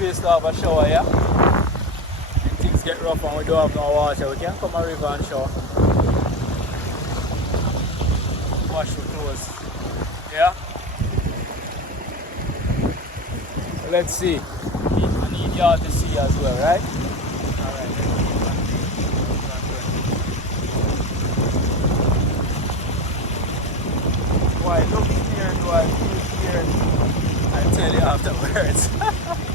place to have a shower, yeah? When things get rough and we don't have no water, we can come a river and shower. Wash your clothes. Yeah? Let's see. I need y'all to see as well, right? Alright, let's do I look here? Do I feel here? I'll tell you afterwards.